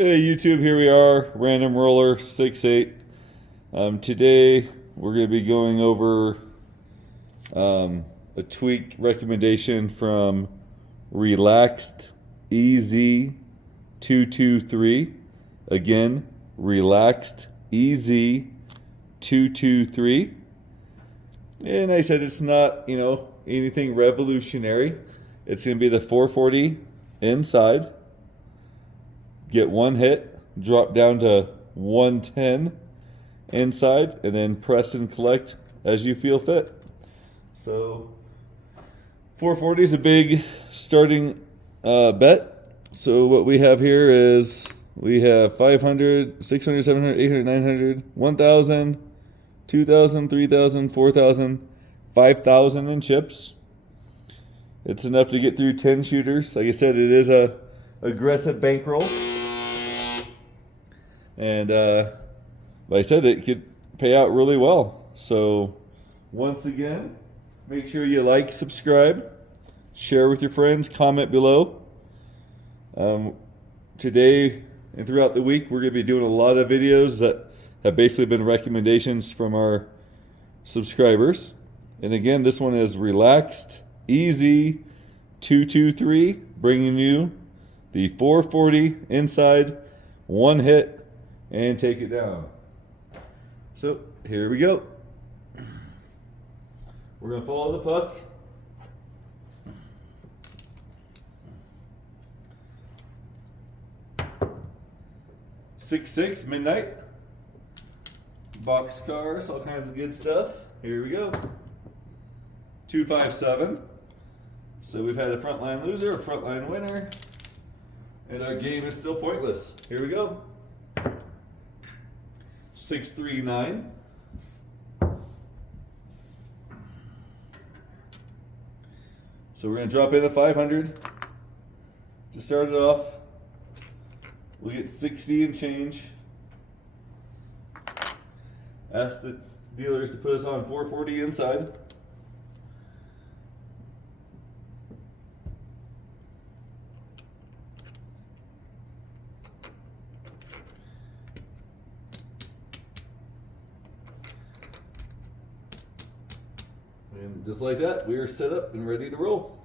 Hey YouTube, here we are, Random Roller 6-8. Today we're going to be going over a tweak recommendation from Relaxed EZ223. Again, Relaxed EZ223. And I said it's not, anything revolutionary. It's going to be the 440 inside. Get one hit, drop down to 110 inside, and then press and collect as you feel fit. So 440 is a big starting bet. So what we have here is we have 500, 600, 700, 800, 900, 1,000, 2,000, 3,000, 4,000, 5,000 in chips. It's enough to get through 10 shooters. Like I said, it is a aggressive bankroll. And like I said, it could pay out really well. So once again, make sure you like, subscribe, share with your friends, comment below. Today and throughout the week, we're going to be doing a lot of videos that have basically been recommendations from our subscribers. And again, this one is Relaxed EZ223, bringing you the 440 inside, one hit, and take it down. So here we go. We're going to follow the puck. Six midnight. Boxcars, all kinds of good stuff. Here we go. 257. So we've had a frontline loser, a frontline winner, and our game is still pointless. Here we go. 639. So we're going to drop in a 500 to start it off. We'll get 60 and change. Ask the dealers to put us on 440 inside. And just like that, we are set up and ready to roll.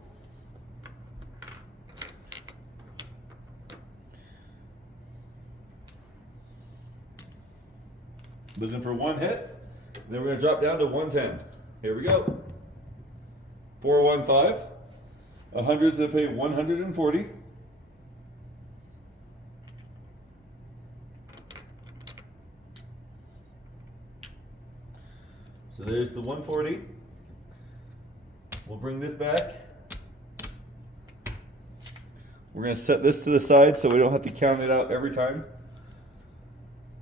Looking for one hit. Then we're going to drop down to 110. Here we go. 415. 100's going to pay 140. So there's the 140. We'll bring this back. We're going to set this to the side so we don't have to count it out every time.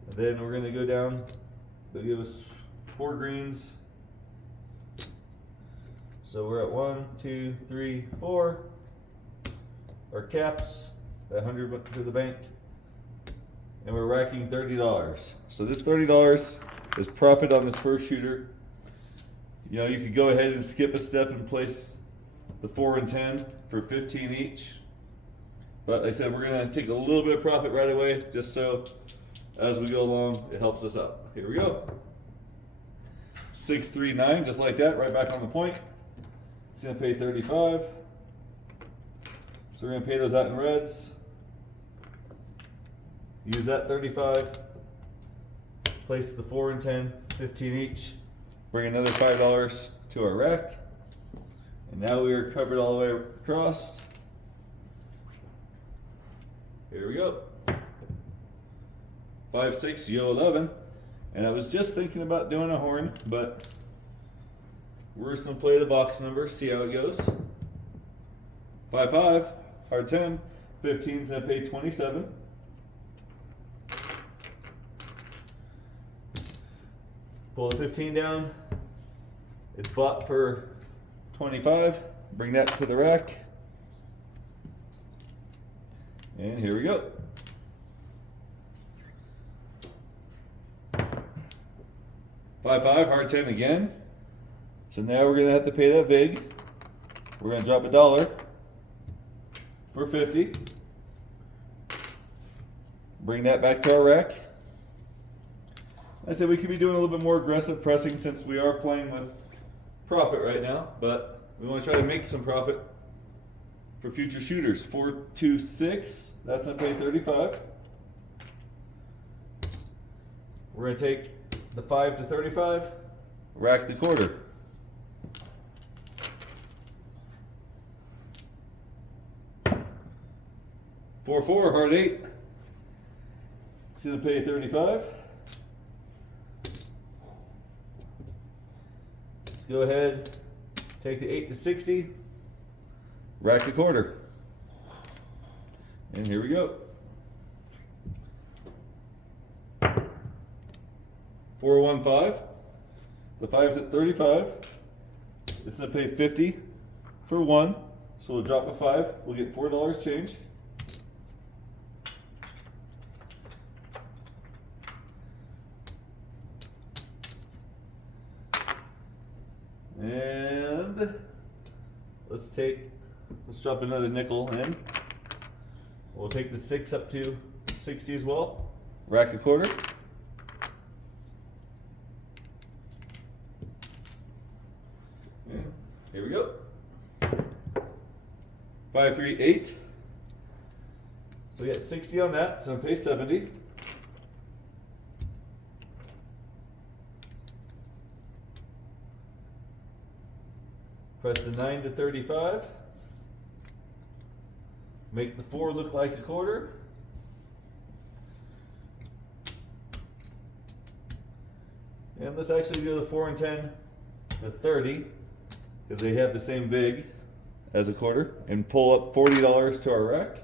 And then we're going to go down. They'll give us 4 greens. So we're at 1, 2, 3, 4. Our caps, that 100 to the bank. And we're racking $30. So this $30 is profit on this first shooter. You could go ahead and skip a step and place the 4 and 10 for 15 each. But like I said, we're going to take a little bit of profit right away, just so as we go along, it helps us out. Here we go. 639, just like that, right back on the point. It's going to pay 35. So we're going to pay those out in reds. Use that 35. Place the 4 and 10, 15 each. Bring another $5 to our rack. And now we are covered all the way across. Here we go. 5, 6, yo 11. And I was just thinking about doing a horn, but we're just going to play the box number, see how it goes. 5, 5, hard 10. 15's going to pay 27. Pull the 15 down. It's bought for 25. Bring that to the rack. And here we go. 5, 5, hard 10 again. So now we're going to have to pay that vig. We're going to drop $1 for 50. Bring that back to our rack. I said we could be doing a little bit more aggressive pressing since we are playing with profit right now, but we want to try to make some profit for future shooters. 426, that's gonna pay 35. We're gonna take the 5 to 35, rack the quarter. Four, hard 8. It's gonna pay 35. Let's go ahead, take the 8 to 60, rack the quarter. And here we go. 415. The 5's at 35. It's gonna pay 50 for 1. So we'll drop a 5. We'll get $4 change. And let's drop another nickel in. We'll take the 6 up to 60 as well. Rack a quarter. And here we go. 5, 3, 8. So we got 60 on that, so I'm gonna pay 70. Press the 9 to 35. Make the 4 look like a quarter. And let's actually do the 4 and 10 to 30 because they have the same vig as a quarter, and pull up $40 to our rack.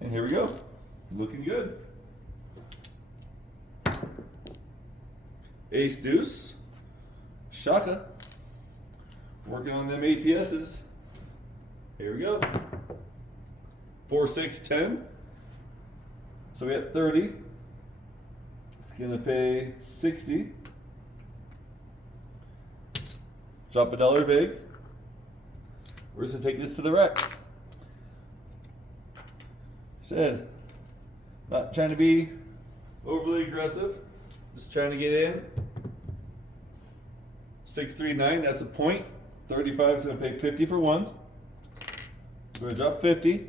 And here we go. Looking good. Ace deuce. Shaka. Working on them ATSs. Here we go. 4, 6, 10. So we got 30. It's gonna pay 60. Drop $1 vig. We're just gonna take this to the rack. Said, not trying to be overly aggressive. Just trying to get in. 639, that's a point. 35 is going to pay 50 for 1. We're going to drop 50.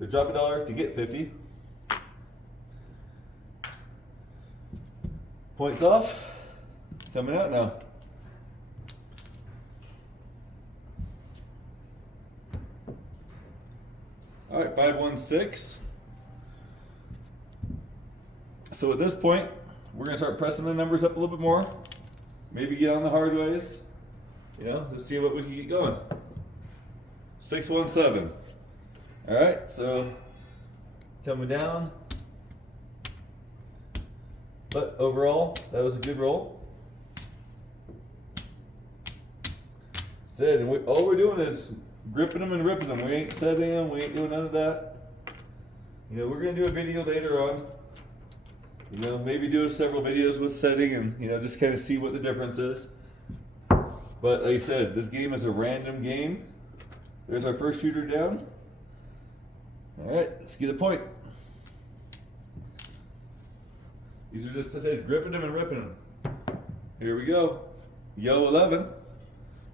We drop $1 to get 50. Points off. Coming out now. All right, 516. So at this point, we're going to start pressing the numbers up a little bit more. Maybe get on the hard ways, let's see what we can get going. 617. All right, so coming down. But overall, that was a good roll. And all we're doing is gripping them and ripping them. We ain't setting them, we ain't doing none of that. We're gonna do a video later on. Maybe do several videos with setting and, just kind of see what the difference is. But like I said, this game is a random game. There's our first shooter down. All right, let's get a point. These are just, I said, gripping them and ripping them. Here we go. Yo 11,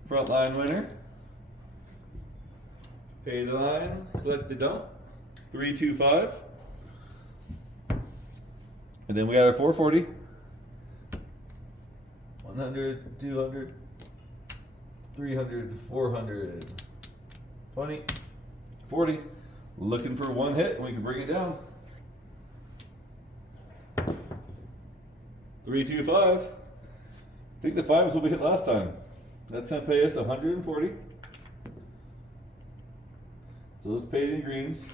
front line winner. Pay the line, collect the dump. 325. And then we got our 440, 100, 200, 300, 400, 20, 40. Looking for one hit and we can bring it down. 325. I think the 5 was what we hit last time. That's going to pay us 140. So let's pay it in greens.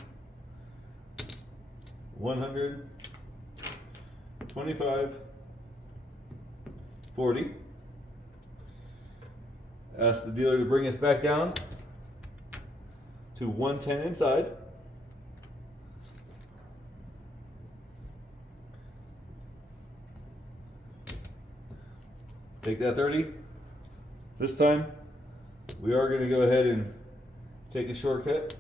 100. 25, 40. Ask the dealer to bring us back down to 110 inside. Take that 30. This time, we are going to go ahead and take a shortcut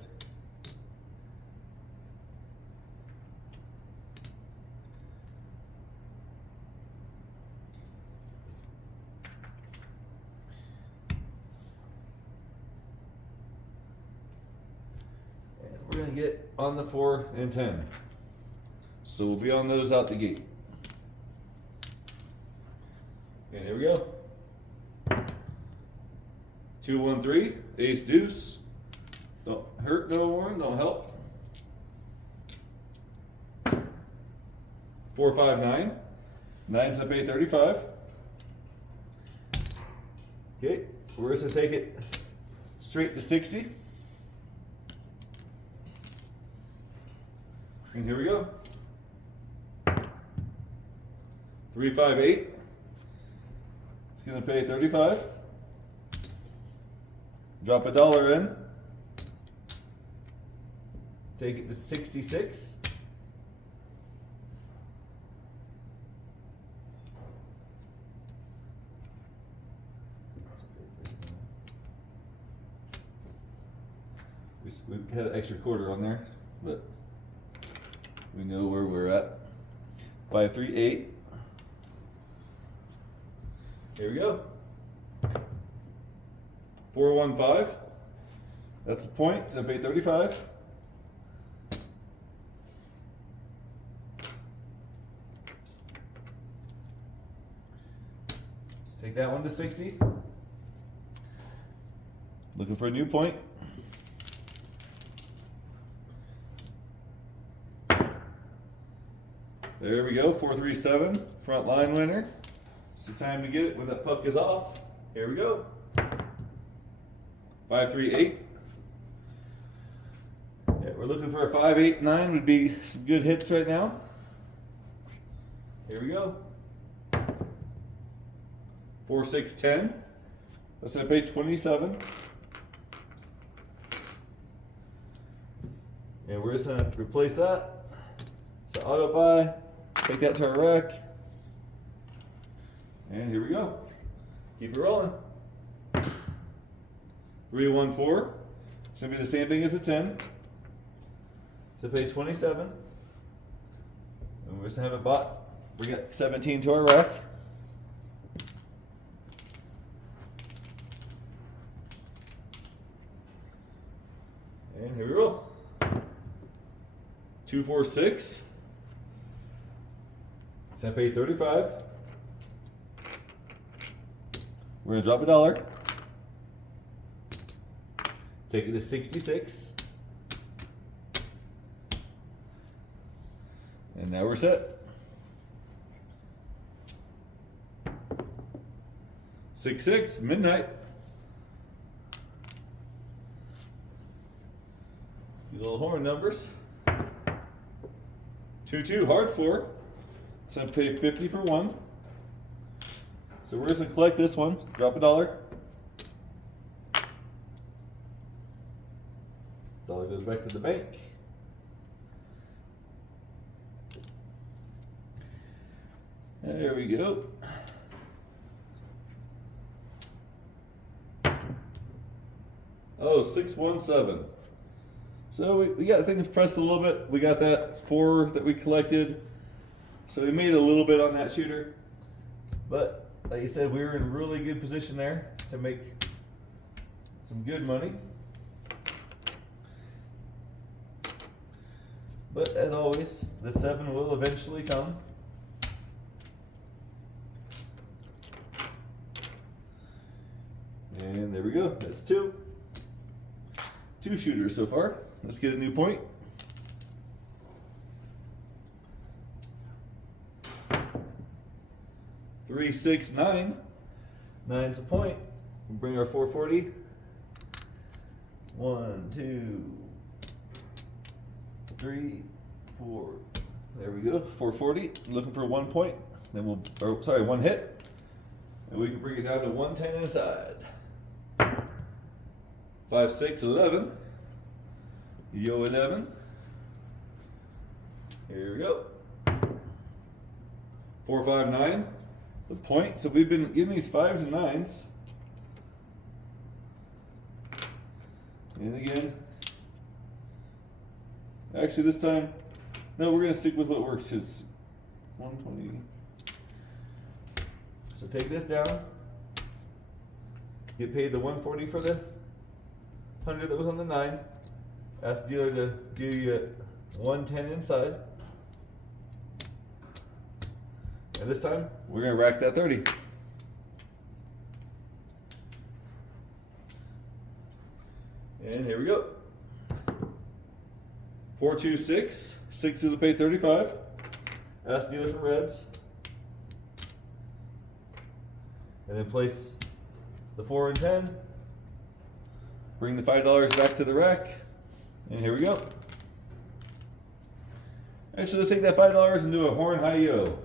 get on the 4 and 10. So we'll be on those out the gate. And here we go. 2, 1, 3, ace deuce. Don't hurt, no warn, don't help. 4, 5, 9. 9's up 8, 35. Okay, we're just gonna take it straight to 60. And here we go. 3, 5, 8. It's gonna pay 35. Drop $1 in. Take it to 66. We had an extra quarter on there, but we know where we're at. 5, 3, 8. Here we go. 4, 1, 5. That's the point. It's up 8, 35. Take that one to 60. Looking for a new point. There we go, 4, 3, 7, front line winner. It's the time to get it when that puck is off. Here we go. 5, 3, 8. Yeah, we're looking for a 5, 8, 9 would be some good hits right now. Here we go. 4, 6, 10. That's gonna pay 27. And we're just gonna replace that. So auto buy. Take that to our rack. And here we go. Keep it rolling. 3, 1, 4. It's gonna be the same thing as a 10. So pay 27. And we're just gonna have it bought. We got 17 to our rack. And here we roll. 2, 4, 6. So pay 35. We're gonna drop $1. Take it to 66. And now we're set. 6, 6, midnight. These little horn numbers. 2, 2, hard 4. So I'm pay 50 for one. So we're just gonna collect this one, drop $1. $1 goes back to the bank. There we go. Oh, 617. So we got things pressed a little bit. We got that 4 that we collected. So we made a little bit on that shooter. But like I said, we were in a really good position there to make some good money. But as always, the 7 will eventually come. And there we go, that's 2. 2 shooters so far. Let's get a new point. Three, 6, 9. 9's a point. We'll bring our 440. 1, 2, 3, 4. There we go. 440. Looking for 1 point. Then we'll, or sorry, 1 hit. And we can bring it down to 110 inside. 5, 6, 11. Yo 11. Here we go. 4, 5, 9. The point. So we've been getting these 5s and 9s. And again. Actually, this time, no, we're going to stick with what works. Is 120. So take this down. Get paid the 140 for the 100 that was on the 9. Ask the dealer to do you 110 inside. And this time, we're gonna rack that 30. And here we go. 426, 6 is a pay 35. Ask dealer for reds. And then place the 4 and 10. Bring the $5 back to the rack. And here we go. Actually, let's take that $5 and do a horn hi-yo.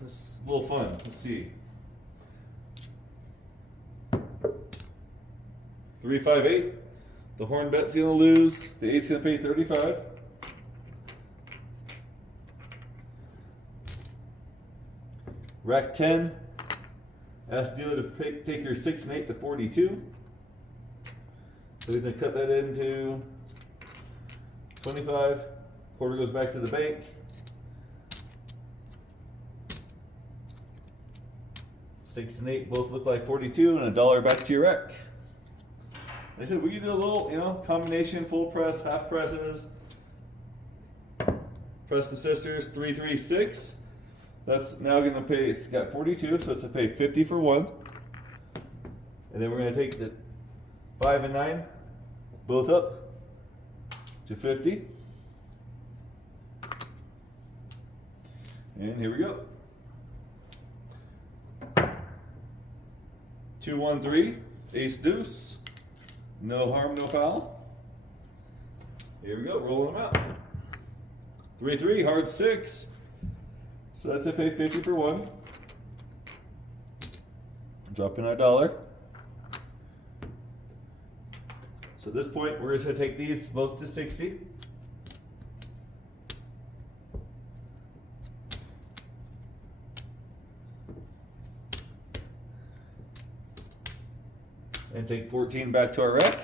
This is a little fun. Let's see. 358. The horn bet's gonna lose. The 8's gonna pay 35. Rack 10. Ask dealer to take your 6 and 8 to 42. So he's gonna cut that into 25. Quarter goes back to the bank. Six and 8 both look like 42, and $1 back to your rack. Like I said, we can do a little, combination, full press, half presses. Press the sisters, 336. That's now going to pay, it's got 42, so it's going to pay 50 for one. And then we're going to take the 5 and 9, both up to 50. And here we go. 213, ace deuce. No harm, no foul. Here we go, rolling them out. 3-3, hard 6. So that's a pay 50 for one. Dropping $1. So at this point, we're just gonna take these both to 60. And take 14 back to our rack.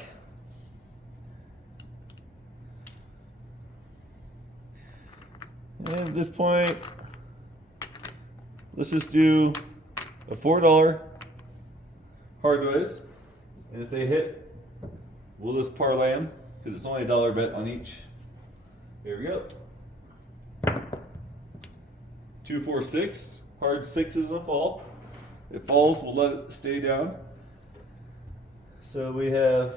And at this point, let's just do a $4 hard ways. And if they hit, we'll just parlay them because it's only $1 bet on each. Here we go. 246, hard 6 is a fall. If it falls, we'll let it stay down. So we have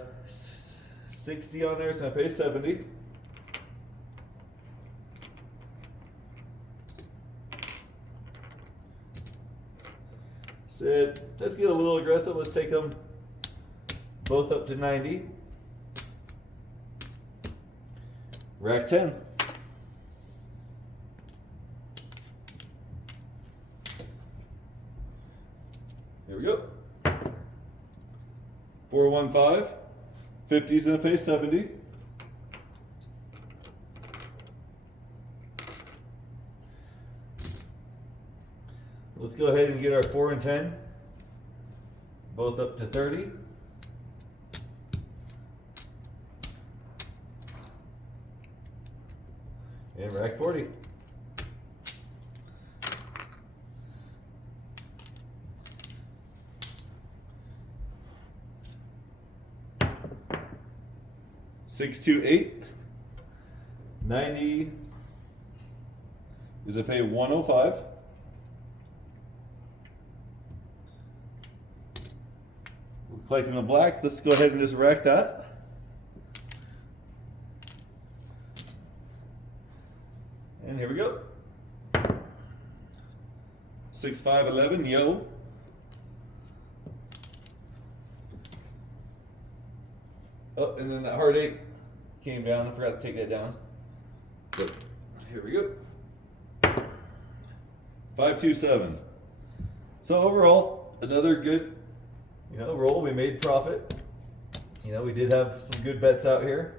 60 on there, so I pay 70. Said, let's get a little aggressive. Let's take them both up to 90. Rack 10. Here we go. 415. 50's gonna pay 70. Let's go ahead and get our 4 and 10 both up to 30. And rack 40. Six, 2, 8. 90 is a pay 105. We're collecting the black. Let's go ahead and just rack that. And here we go. 6, 5, 11, yo. Oh, and then that hard 8 came down. I forgot to take that down. But here we go. 5, 2, 7. So overall, another good, roll. We made profit. We did have some good bets out here.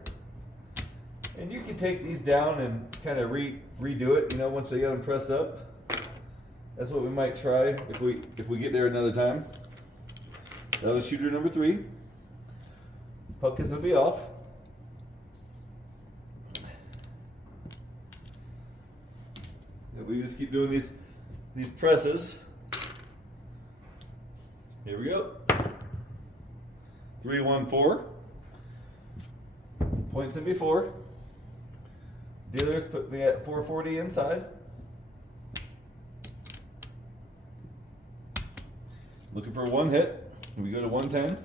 And you can take these down and kind of redo it, once they get them pressed up. That's what we might try if we get there another time. That was shooter number 3. Puck is gonna be off. And we just keep doing these presses. Here we go. 3, 1, 4. Points in before. Dealers put me at 440 inside. Looking for one hit. We go to 110.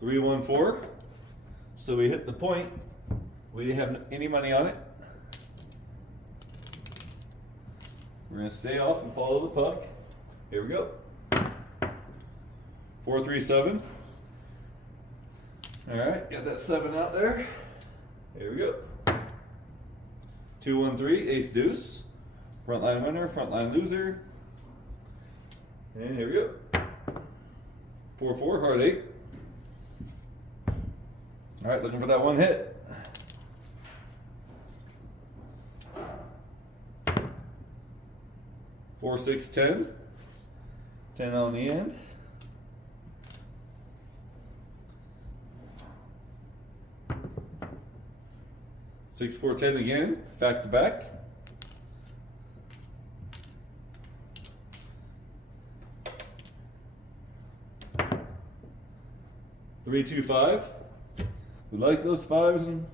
Three, 1, 4. So we hit the point. We didn't have any money on it. We're gonna stay off and follow the puck. Here we go. 4, 3, 7. All right, got that 7 out there. Here we go. 2, 1, 3, ace deuce. Frontline winner, frontline loser. And here we go. 4, 4, heart 8. All right, looking for that one hit. Four, 6, 10. 10 on the end. 6, 4, 10 again, back to back. Three, 2, 5. We like those fives and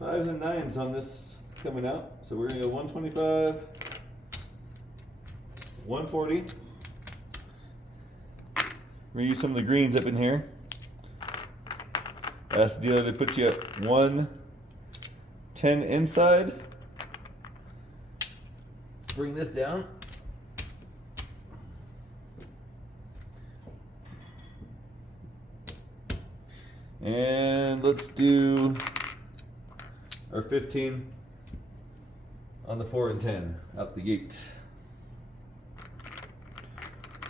nines on this coming out. So we're gonna go 125, 140. We're gonna use some of the greens up in here. Ask the dealer to put you at 110 inside. Let's bring this down. And let's do our 15 on the 4 and 10 out the gate.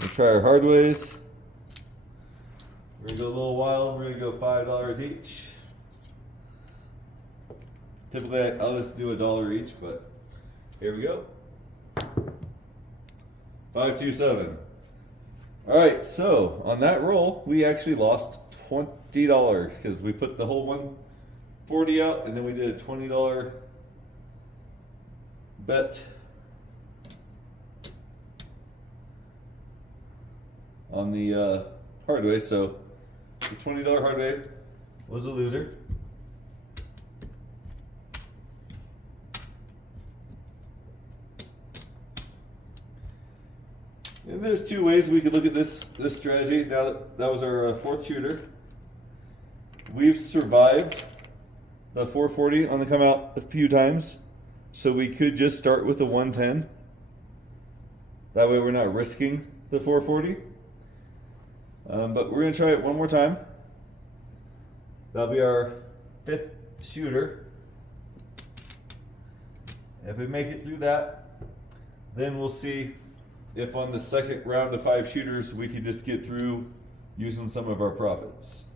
We'll try our hard ways. We're gonna go a little wild. We're gonna go $5 each. Typically, I'll just do $1 each, but here we go. 5, 2, 7. All right, so on that roll, we actually lost $20 because we put the whole 140 out, and then we did a $20 bet on the hard way. So the $20 hard way was a loser. And there's two ways we could look at this strategy. Now that was our fourth shooter. We've survived the 440 on the come out a few times, so we could just start with the 110. That way we're not risking the 440. But we're gonna try it one more time. That'll be our fifth shooter. If we make it through that, then we'll see if on the second round of 5 shooters we could just get through using some of our profits.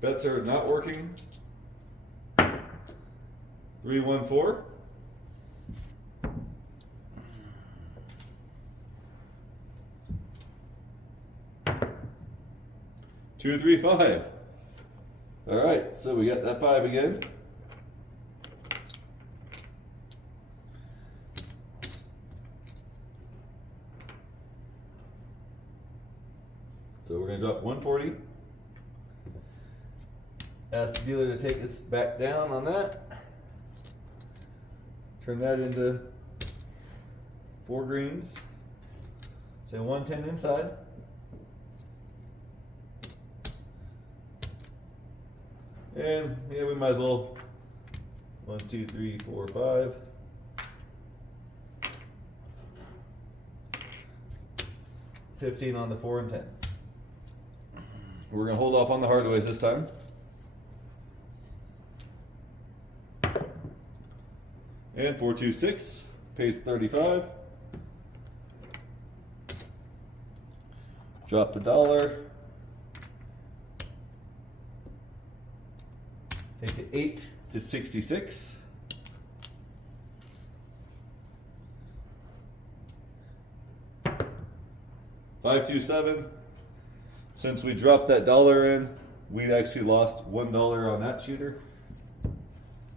Bets are not working. 3, 1, 4. Two, 3, 5. All right, so we got that 5 again. So we're gonna drop 140. Ask the dealer to take us back down on that. Turn that into 4 greens. Say 110 inside. And yeah, we might as well 1, 2, 3, 4, 5. $15 on the 4 and 10. We're gonna hold off on the hard ways this time. And 4, 2, 6 pays 35. Drop the $1. Take it 8 to 66. Five, 2, 7. Since we dropped that $1 in, we actually lost $1 on that shooter.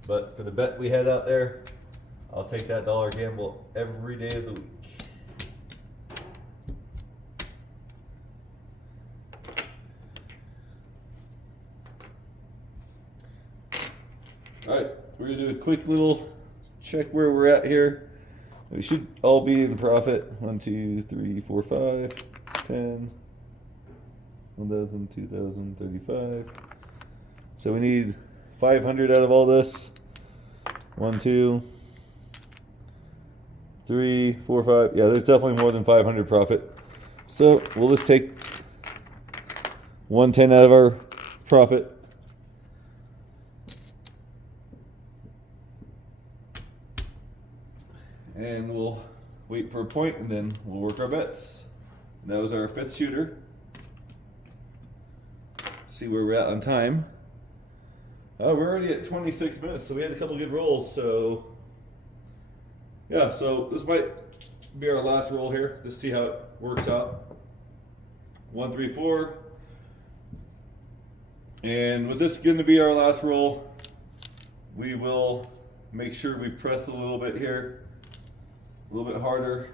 But for the bet we had out there, I'll take that dollar gamble every day of the week. All right, we're gonna do a quick little check where we're at here. We should all be in profit. 1, 2, 3, 4, 5, 10, 1,000, 2,000, 35. So we need 500 out of all this. 1, 2, 3, 4, 5. Yeah, there's definitely more than 500 profit. So we'll just take 110 out of our profit. And we'll wait for a point and then we'll work our bets. And that was our 5th shooter. See where we're at on time. We're already at 26 minutes, so we had a couple good rolls. So yeah, so this might be our last roll here. Just see how it works out. 1, 3, 4. And with this going to be our last roll, we will make sure we press a little bit here. A little bit harder,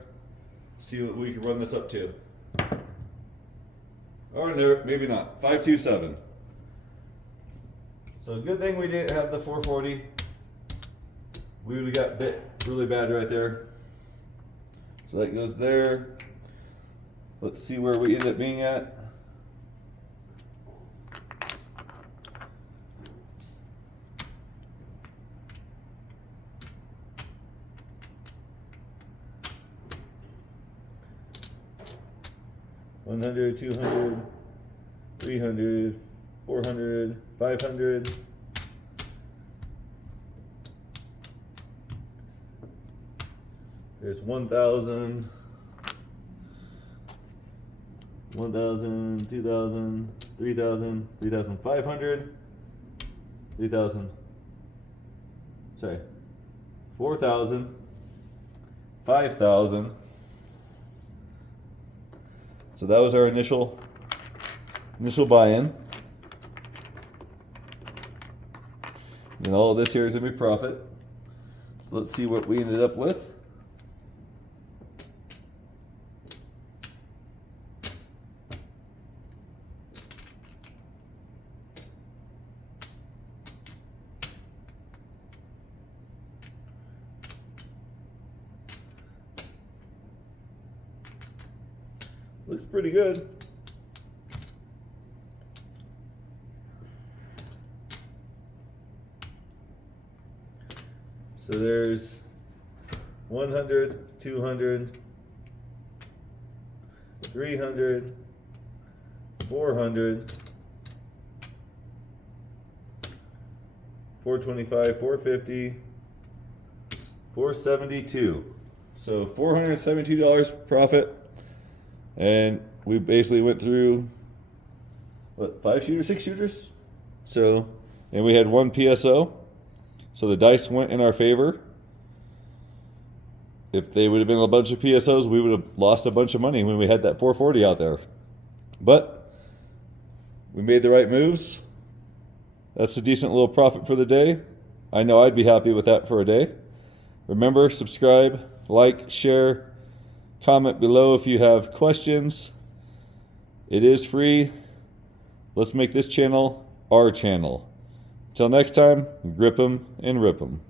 see what we can run this up to. Or no, maybe not. 527. So good thing we didn't have the 440. We would have got bit really bad right there. So that goes there. Let's see where we end up being at. $100, $200, $300, $400, $500. There's 1,000, 1,000, 2,000, 3,000, 3,500, 3,000. Sorry, 4,000, 5,000. So that was our initial buy-in. And all of this here is gonna be profit. So let's see what we ended up with. Looks pretty good. So there's 100, 200, 300, 400, 425, 450, 472. So $472 profit. And we basically went through, what, 5 shooters, 6 shooters? So, and we had 1 PSO. So the dice went in our favor. If they would have been a bunch of PSOs, we would have lost a bunch of money when we had that 440 out there. But we made the right moves. That's a decent little profit for the day. I know I'd be happy with that for a day. Remember, subscribe, like, share, comment below if you have questions. It is free. Let's make this channel our channel. Until next time, grip 'em and rip 'em.